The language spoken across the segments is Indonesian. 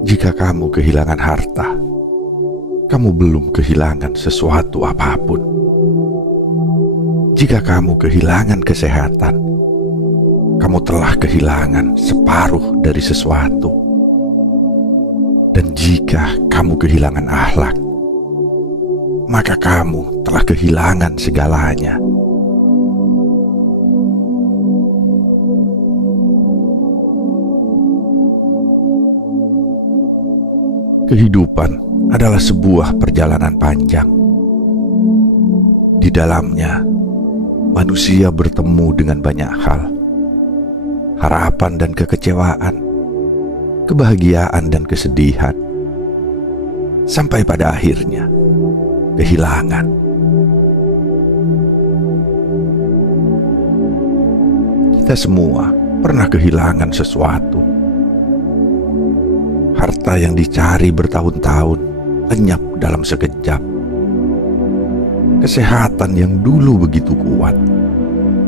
Jika kamu kehilangan harta, kamu belum kehilangan sesuatu apapun. Jika kamu kehilangan kesehatan, kamu telah kehilangan separuh dari sesuatu. Dan jika kamu kehilangan akhlak, maka kamu telah kehilangan segalanya. Kehidupan adalah sebuah perjalanan panjang. Di dalamnya, manusia bertemu dengan banyak hal. Harapan dan kekecewaan, kebahagiaan dan kesedihan, sampai pada akhirnya kehilangan. Kita semua pernah kehilangan sesuatu. Harta yang dicari bertahun-tahun lenyap dalam sekejap. Kesehatan yang dulu begitu kuat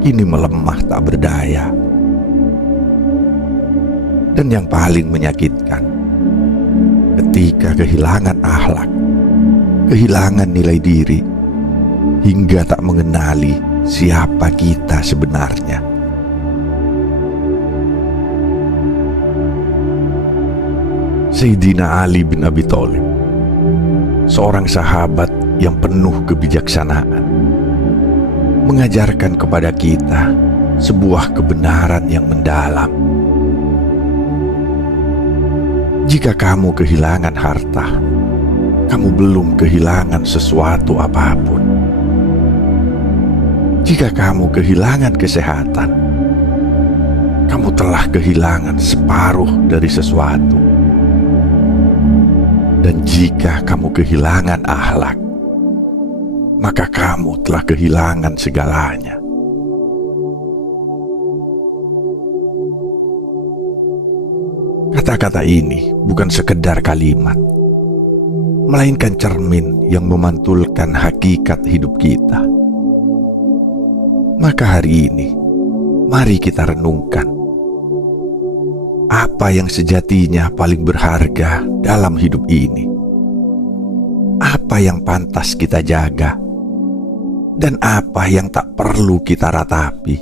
kini melemah tak berdaya. Dan yang paling menyakitkan, ketika kehilangan akhlak, kehilangan nilai diri, hingga tak mengenali siapa kita sebenarnya. Sayyidina Ali bin Abi Thalib, seorang sahabat yang penuh kebijaksanaan, mengajarkan kepada kita sebuah kebenaran yang mendalam. Jika kamu kehilangan harta, kamu belum kehilangan sesuatu apapun. Jika kamu kehilangan kesehatan, kamu telah kehilangan separuh dari sesuatu. Dan jika kamu kehilangan akhlak, maka kamu telah kehilangan segalanya. Kata-kata ini bukan sekedar kalimat, melainkan cermin yang memantulkan hakikat hidup kita. Maka hari ini, mari kita renungkan apa yang sejatinya paling berharga dalam hidup ini. Apa yang pantas kita jaga, dan apa yang tak perlu kita ratapi.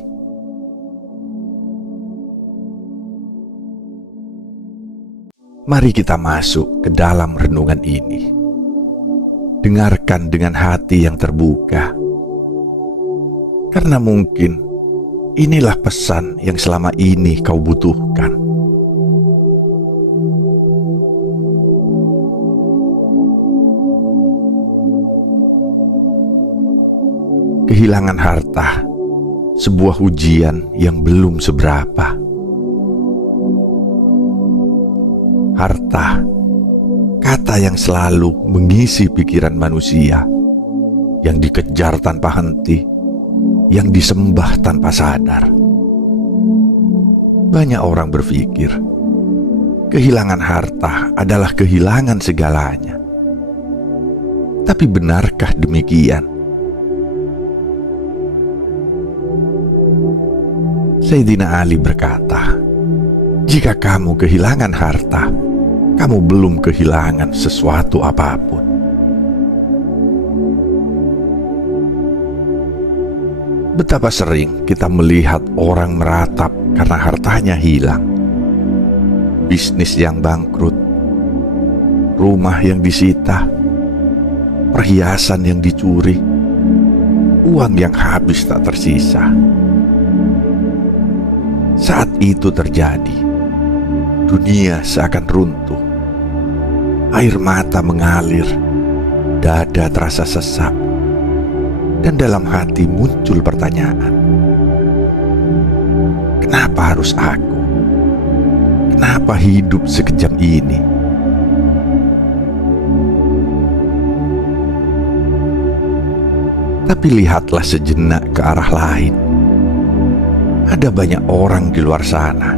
Mari kita masuk ke dalam renungan ini. Dengarkan dengan hati yang terbuka. Karena mungkin inilah pesan yang selama ini kau butuhkan. Kehilangan harta, sebuah ujian yang belum seberapa. Harta, kata yang selalu mengisi pikiran manusia, yang dikejar tanpa henti, yang disembah tanpa sadar. Banyak orang berpikir, kehilangan harta adalah kehilangan segalanya. Tapi benarkah demikian? Sayyidina Ali berkata, jika kamu kehilangan harta, kamu belum kehilangan sesuatu apapun. Betapa sering kita melihat orang meratap karena hartanya hilang. Bisnis yang bangkrut, rumah yang disita, perhiasan yang dicuri, uang yang habis tak tersisa. Saat itu terjadi, dunia seakan runtuh. Air mata mengalir, dada terasa sesak, dan dalam hati muncul pertanyaan. Kenapa harus aku? Kenapa hidup sekejam ini? Tapi lihatlah sejenak ke arah lain. Ada banyak orang di luar sana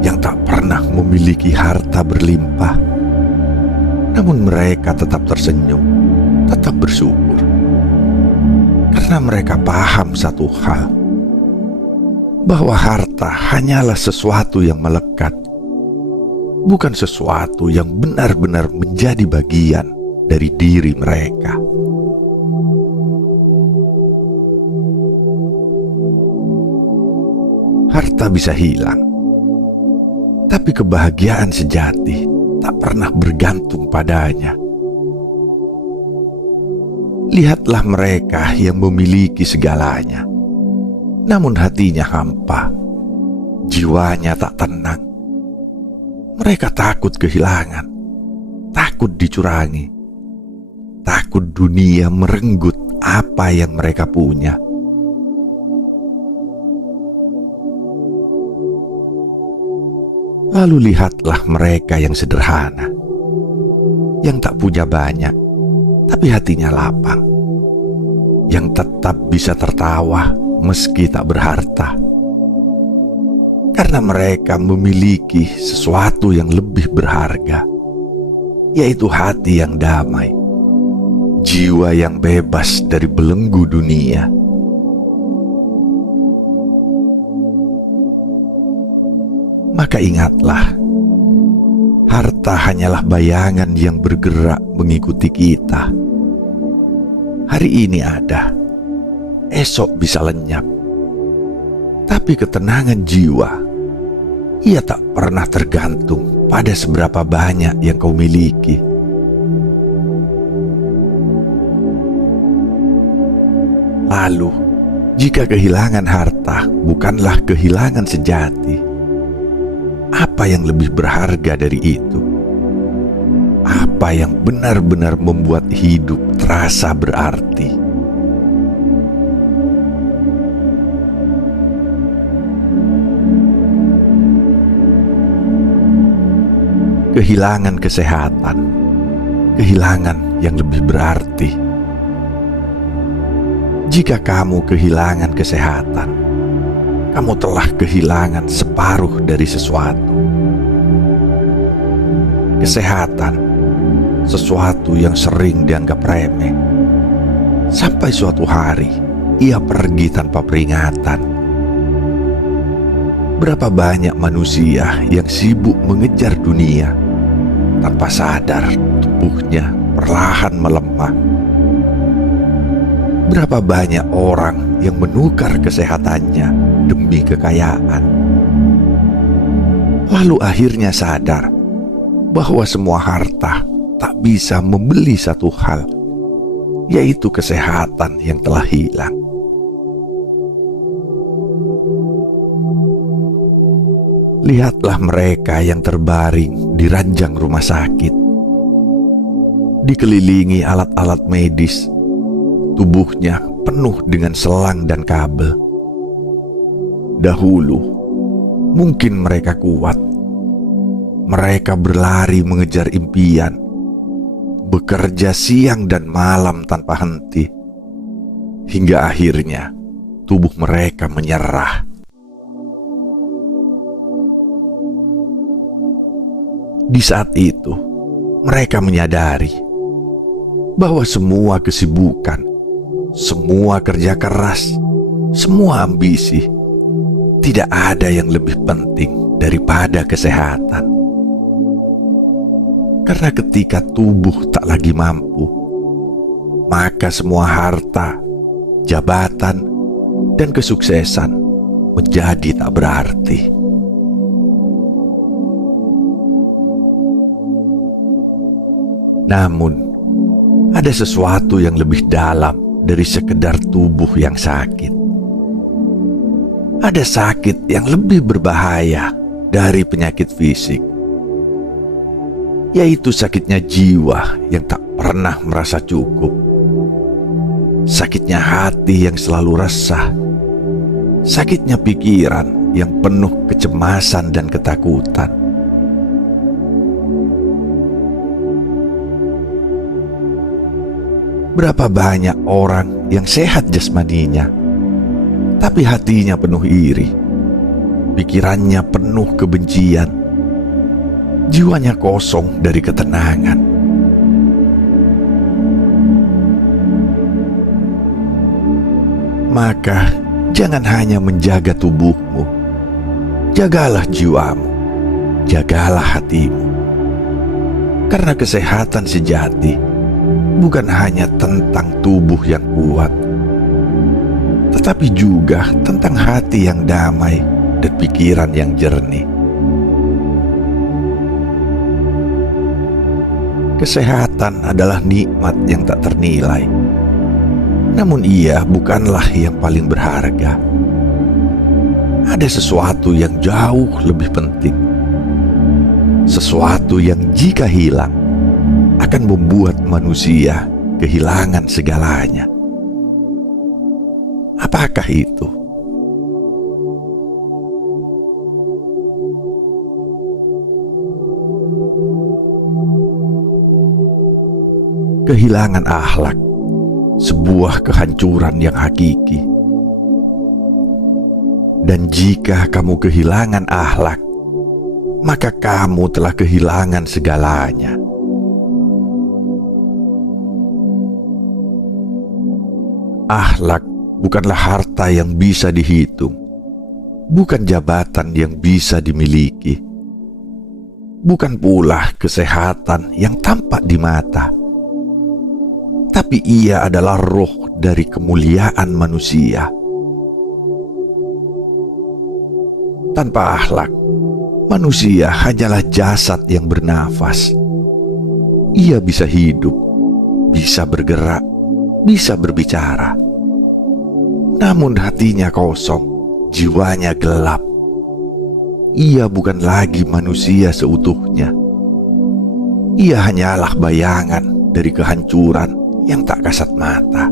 yang tak pernah memiliki harta berlimpah, namun mereka tetap tersenyum, tetap bersyukur. Karena mereka paham satu hal, bahwa harta hanyalah sesuatu yang melekat, bukan sesuatu yang benar-benar menjadi bagian dari diri mereka. Harta bisa hilang, tapi kebahagiaan sejati tak pernah bergantung padanya. Lihatlah mereka yang memiliki segalanya, namun hatinya hampa, jiwanya tak tenang. Mereka takut kehilangan, takut dicurangi, takut dunia merenggut apa yang mereka punya. Lalu lihatlah mereka yang sederhana, yang tak punya banyak, tapi hatinya lapang, yang tetap bisa tertawa meski tak berharta. Karena mereka memiliki sesuatu yang lebih berharga, yaitu hati yang damai, jiwa yang bebas dari belenggu dunia. Maka ingatlah, harta hanyalah bayangan yang bergerak mengikuti kita. Hari ini ada, esok bisa lenyap. Tapi ketenangan jiwa, ia tak pernah tergantung pada seberapa banyak yang kau miliki. Lalu, jika kehilangan harta bukanlah kehilangan sejati, apa yang lebih berharga dari itu? Apa yang benar-benar membuat hidup terasa berarti? Kehilangan kesehatan, kehilangan yang lebih berarti. Jika kamu kehilangan kesehatan, kamu telah kehilangan separuh dari sesuatu. Kesehatan, sesuatu yang sering dianggap remeh. Sampai suatu hari, ia pergi tanpa peringatan. Berapa banyak manusia yang sibuk mengejar dunia, tanpa sadar tubuhnya perlahan melemah. Berapa banyak orang yang menukar kesehatannya demi kekayaan, lalu akhirnya sadar bahwa semua harta tak bisa membeli satu hal, yaitu kesehatan yang telah hilang. Lihatlah mereka yang terbaring di ranjang rumah sakit, dikelilingi alat-alat medis, tubuhnya penuh dengan selang dan kabel. Dahulu, mungkin mereka kuat. Mereka berlari mengejar impian, bekerja siang dan malam tanpa henti, hingga akhirnya tubuh mereka menyerah. Di saat itu, mereka menyadari bahwa semua kesibukan, semua kerja keras, semua ambisi, tidak ada yang lebih penting daripada kesehatan. Karena ketika tubuh tak lagi mampu, maka semua harta, jabatan, dan kesuksesan menjadi tak berarti. Namun, ada sesuatu yang lebih dalam dari sekedar tubuh yang sakit. Ada sakit yang lebih berbahaya dari penyakit fisik, yaitu sakitnya jiwa yang tak pernah merasa cukup. Sakitnya hati yang selalu resah. Sakitnya pikiran yang penuh kecemasan dan ketakutan. Berapa banyak orang yang sehat jasmaninya, tapi hatinya penuh iri, pikirannya penuh kebencian, jiwanya kosong dari ketenangan. Maka jangan hanya menjaga tubuhmu, jagalah jiwamu. jagalah hatimu. Karena kesehatan sejati bukan hanya tentang tubuh yang kuat, tetapi juga tentang hati yang damai dan pikiran yang jernih. Kesehatan adalah nikmat yang tak ternilai, namun ia bukanlah yang paling berharga. Ada sesuatu yang jauh lebih penting, sesuatu yang jika hilang akan membuat manusia kehilangan segalanya. Apakah itu? Kehilangan akhlak, sebuah kehancuran yang hakiki. Dan jika kamu kehilangan akhlak, maka kamu telah kehilangan segalanya. Akhlak bukanlah harta yang bisa dihitung, bukan jabatan yang bisa dimiliki, bukan pula kesehatan yang tampak di mata. Tapi ia adalah roh dari kemuliaan manusia. Tanpa akhlak, manusia hanyalah jasad yang bernafas. Ia bisa hidup, bisa bergerak, bisa berbicara. Namun hatinya kosong, jiwanya gelap. Ia bukan lagi manusia seutuhnya. Ia hanyalah bayangan dari kehancuran yang tak kasat mata.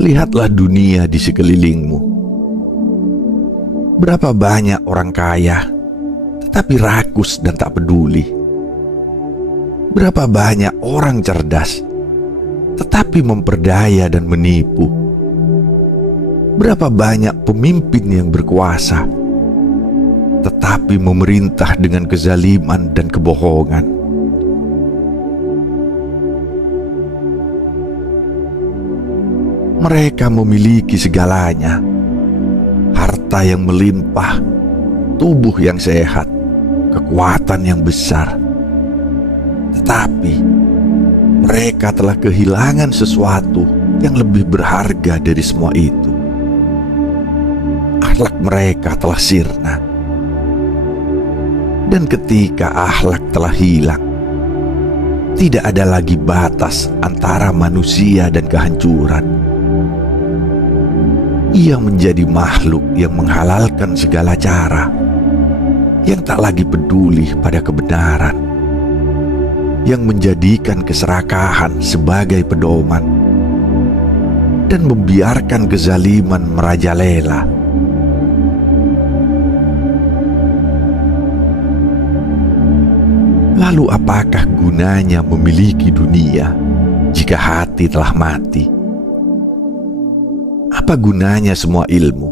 Lihatlah dunia di sekelilingmu. Berapa banyak orang kaya, tetapi rakus dan tak peduli. Berapa banyak orang cerdas, tetapi memperdaya dan menipu. Berapa banyak pemimpin yang berkuasa, tetapi memerintah dengan kezaliman dan kebohongan. Mereka memiliki segalanya, harta yang melimpah, tubuh yang sehat, kekuatan yang besar. Tetapi mereka telah kehilangan sesuatu yang lebih berharga dari semua itu. Akhlak mereka telah sirna. Dan ketika akhlak telah hilang, tidak ada lagi batas antara manusia dan kehancuran. Ia menjadi makhluk yang menghalalkan segala cara, yang tak lagi peduli pada kebenaran, yang menjadikan keserakahan sebagai pedoman, dan membiarkan kezaliman merajalela. Lalu apakah gunanya memiliki dunia jika hati telah mati? Apa gunanya semua ilmu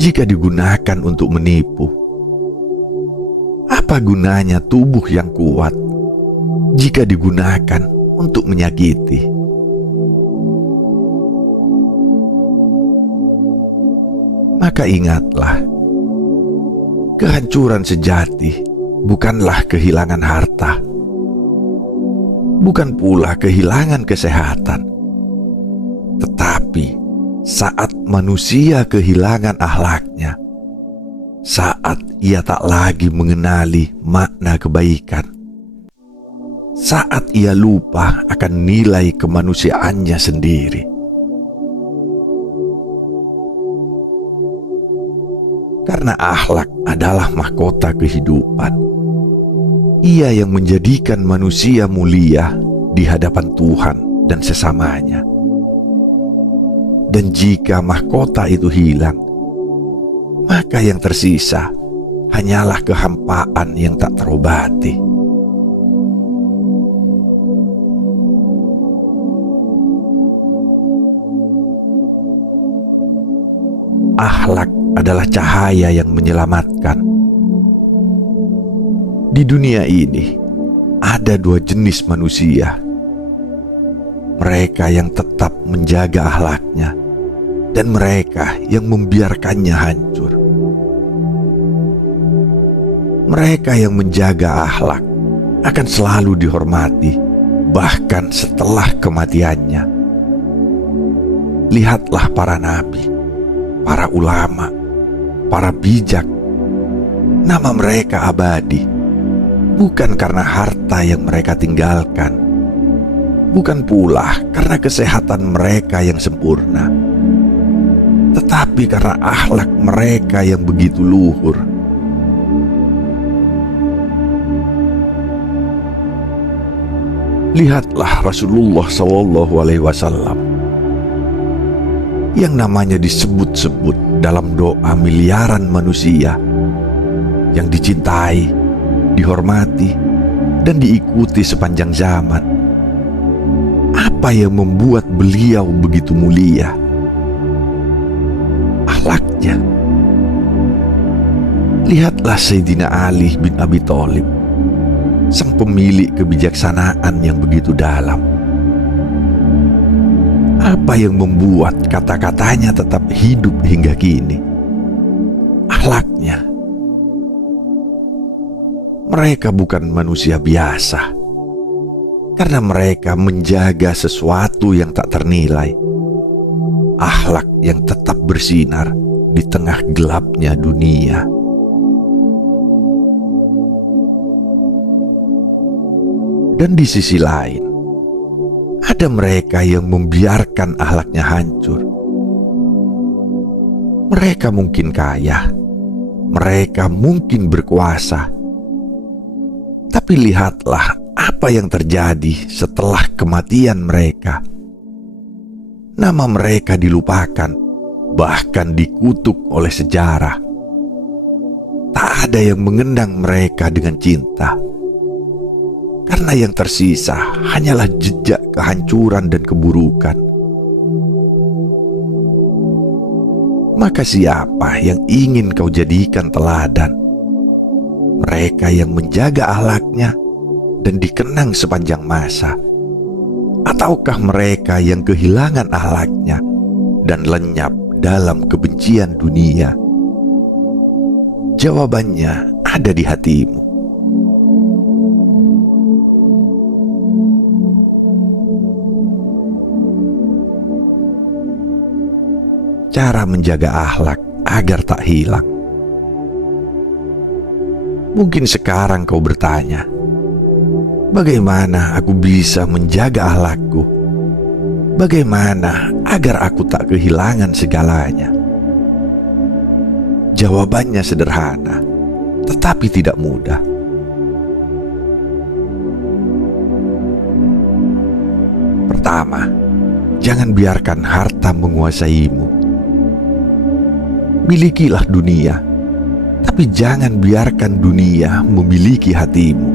jika digunakan untuk menipu? Apa gunanya tubuh yang kuat jika digunakan untuk menyakiti? Maka ingatlah, kehancuran sejati bukanlah kehilangan harta, bukan pula kehilangan kesehatan, tetapi saat manusia kehilangan akhlaknya, saat ia tak lagi mengenali makna kebaikan, saat ia lupa akan nilai kemanusiaannya sendiri. Karena akhlak adalah mahkota kehidupan. Ia yang menjadikan manusia mulia di hadapan Tuhan dan sesamanya. Dan jika mahkota itu hilang, maka yang tersisa hanyalah kehampaan yang tak terobati. Akhlak adalah cahaya yang menyelamatkan. Di dunia ini ada dua jenis manusia. Mereka yang tetap menjaga akhlaknya dan mereka yang membiarkannya hancur. Mereka yang menjaga akhlak akan selalu dihormati, bahkan setelah kematiannya. Lihatlah para nabi, para ulama, para bijak. Nama mereka abadi, bukan karena harta yang mereka tinggalkan, bukan pula karena kesehatan mereka yang sempurna, tetapi karena akhlak mereka yang begitu luhur. Lihatlah Rasulullah SAW yang namanya disebut-sebut dalam doa miliaran manusia, yang dicintai, dihormati, dan diikuti sepanjang zaman. Apa yang membuat beliau begitu mulia? Akhlaknya. Lihatlah Sayyidina Ali bin Abi Thalib, sang pemilik kebijaksanaan yang begitu dalam. Apa yang membuat kata-katanya tetap hidup hingga kini? Akhlaknya. Mereka bukan manusia biasa, karena mereka menjaga sesuatu yang tak ternilai. Akhlak yang tetap bersinar di tengah gelapnya dunia. Dan di sisi lain, ada mereka yang membiarkan akhlaknya hancur. Mereka mungkin kaya, mereka mungkin berkuasa, tapi lihatlah apa yang terjadi setelah kematian mereka. Nama mereka dilupakan, bahkan dikutuk oleh sejarah. Tak ada yang mengenang mereka dengan cinta, karena yang tersisa hanyalah jejak kehancuran dan keburukan. Maka siapa yang ingin kau jadikan teladan? Mereka yang menjaga akhlaknya dan dikenang sepanjang masa, ataukah mereka yang kehilangan akhlaknya dan lenyap dalam kebencian dunia? Jawabannya ada di hatimu. Cara menjaga akhlak agar tak hilang. Mungkin sekarang kau bertanya, bagaimana aku bisa menjaga akhlakku? Bagaimana agar aku tak kehilangan segalanya? Jawabannya sederhana, tetapi tidak mudah. Pertama, jangan biarkan harta menguasaimu. Milikilah dunia, tapi jangan biarkan dunia memiliki hatimu.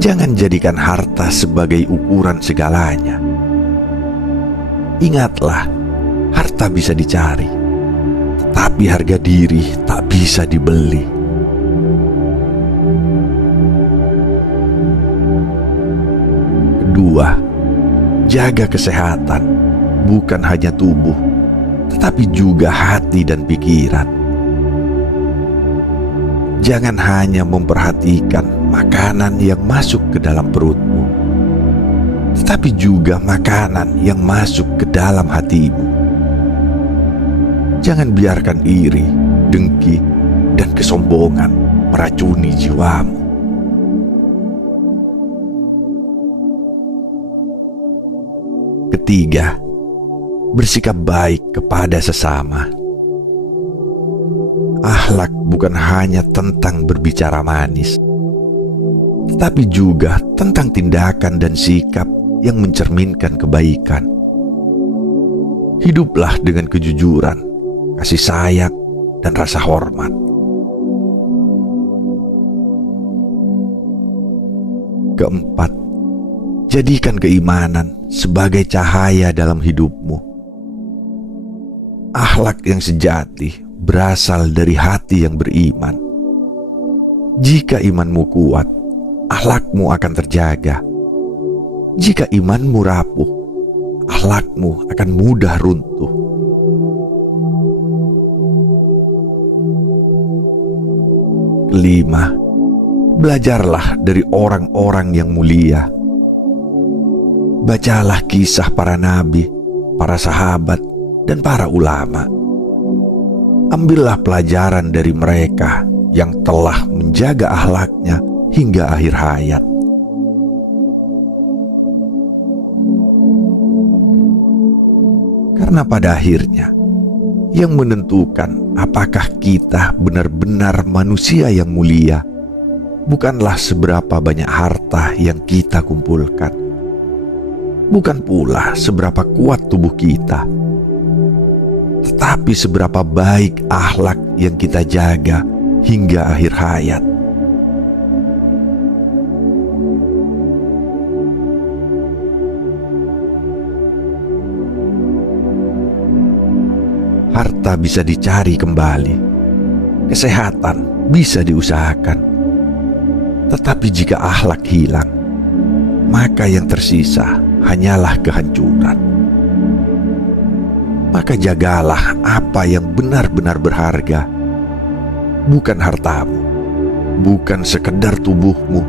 Jangan jadikan harta sebagai ukuran segalanya. Ingatlah, harta bisa dicari, tetapi harga diri tak bisa dibeli. Kedua, jaga kesehatan, bukan hanya tubuh, tetapi juga hati dan pikiran. Jangan hanya memperhatikan makanan yang masuk ke dalam perutmu, tetapi juga makanan yang masuk ke dalam hatimu. Jangan biarkan iri, dengki, dan kesombongan meracuni jiwamu. Ketiga, bersikap baik kepada sesama. Akhlak bukan hanya tentang berbicara manis, tetapi juga tentang tindakan dan sikap yang mencerminkan kebaikan. Hiduplah dengan kejujuran, kasih sayang, dan rasa hormat. Keempat, jadikan keimanan sebagai cahaya dalam hidupmu. Akhlak yang sejati berasal dari hati yang beriman. Jika imanmu kuat, akhlakmu akan terjaga. Jika imanmu rapuh, akhlakmu akan mudah runtuh. kelima, belajarlah dari orang-orang yang mulia. Bacalah kisah para nabi, para sahabat, dan para ulama. Ambillah pelajaran dari mereka yang telah menjaga akhlaknya hingga akhir hayat. Karena pada akhirnya, yang menentukan apakah kita benar-benar manusia yang mulia bukanlah seberapa banyak harta yang kita kumpulkan, bukan pula seberapa kuat tubuh kita, tetapi seberapa baik akhlak yang kita jaga hingga akhir hayat. Harta bisa dicari kembali, kesehatan bisa diusahakan, tetapi jika akhlak hilang, maka yang tersisa hanyalah kehancuran. Maka jagalah apa yang benar-benar berharga, bukan hartamu, bukan sekedar tubuhmu,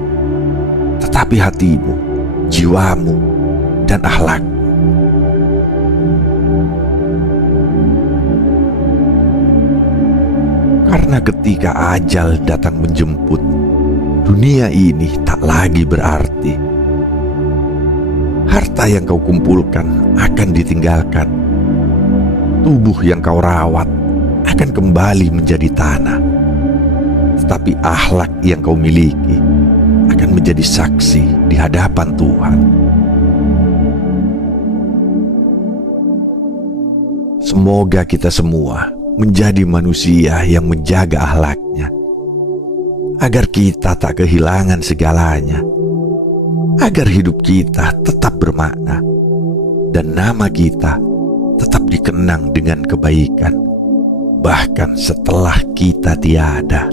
tetapi hatimu, jiwamu, dan akhlakmu. Karena ketika ajal datang menjemput, dunia ini tak lagi berarti. Harta yang kau kumpulkan akan ditinggalkan. Tubuh yang kau rawat akan kembali menjadi tanah. Tetapi akhlak yang kau miliki akan menjadi saksi di hadapan Tuhan. Semoga kita semua menjadi manusia yang menjaga akhlaknya, agar kita tak kehilangan segalanya, agar hidup kita tetap bermakna, dan nama kita tetap dikenang dengan kebaikan, bahkan setelah kita tiada.